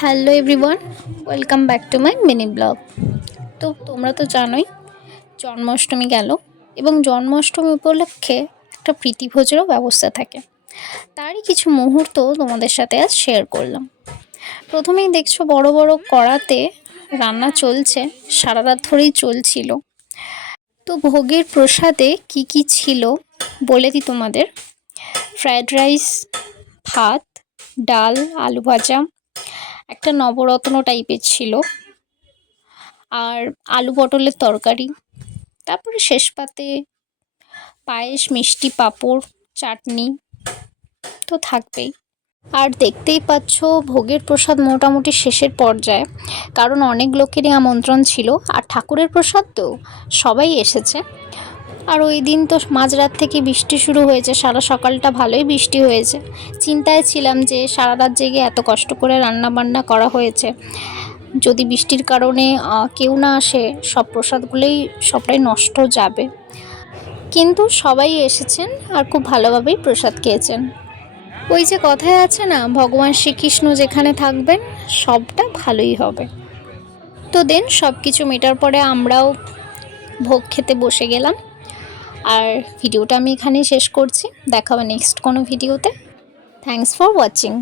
Hello everyone, welcome back to my mini blog. তো তোমরা তো জানোই জন্মাষ্টমী গেল এবং জন্মাষ্টমী উপলক্ষে একটা প্রীতিভোজেরও ব্যবস্থা থাকে। তারই কিছু মুহূর্ত তোমাদের সাথে আজ শেয়ার করলাম। প্রথমেই দেখছো বড় বড় কড়াতে রান্না চলছে, সারা রাত ধরেই চলছিল। তো ভোগের প্রসাদে কি কি ছিল বলে দিই তোমাদের। ফ্রায়েড রাইস, ভাত, ডাল, আলু ভাজা, একটা নবরত্ন টাইপের ছিল, আর আলু পটলের তরকারি। তারপরে শেষ পাতে পায়েস, মিষ্টি, পাঁপড়, চাটনি তো থাকবেই। আর দেখতেই পাচ্ছ ভোগের প্রসাদ মোটামুটি শেষের পর্যায়ে, কারণ অনেক লোকেরই আমন্ত্রণ ছিল আর ঠাকুরের প্রসাদ তো সবাই এসেছে। আর ওই দিন তো মাঝরাত থেকে বৃষ্টি শুরু হয়েছে, সারা সকালটা ভালোই বৃষ্টি হয়েছে। চিন্তায় ছিলাম যে সারা রাত জেগে এত কষ্ট করে রান্না বান্না করা হয়েছে, যদি বৃষ্টির কারণে কেউ না আসে সব প্রসাদগুলোই সবটাই নষ্ট যাবে। কিন্তু সবাই এসেছেন আর খুব ভালোভাবেই প্রসাদ খেয়েছেন। ওই যে কথায় আছে না, ভগবান শ্রীকৃষ্ণ যেখানে থাকবেন সবটা ভালোই হবে। তো দেন সব কিছু মেটার পরে আমরাও ভোগ খেতে বসে গেলাম। আর ভিডিওটা আমি এখানেই শেষ করছি, দেখা হবে নেক্সট কোনো ভিডিওতে। Thanks for watching.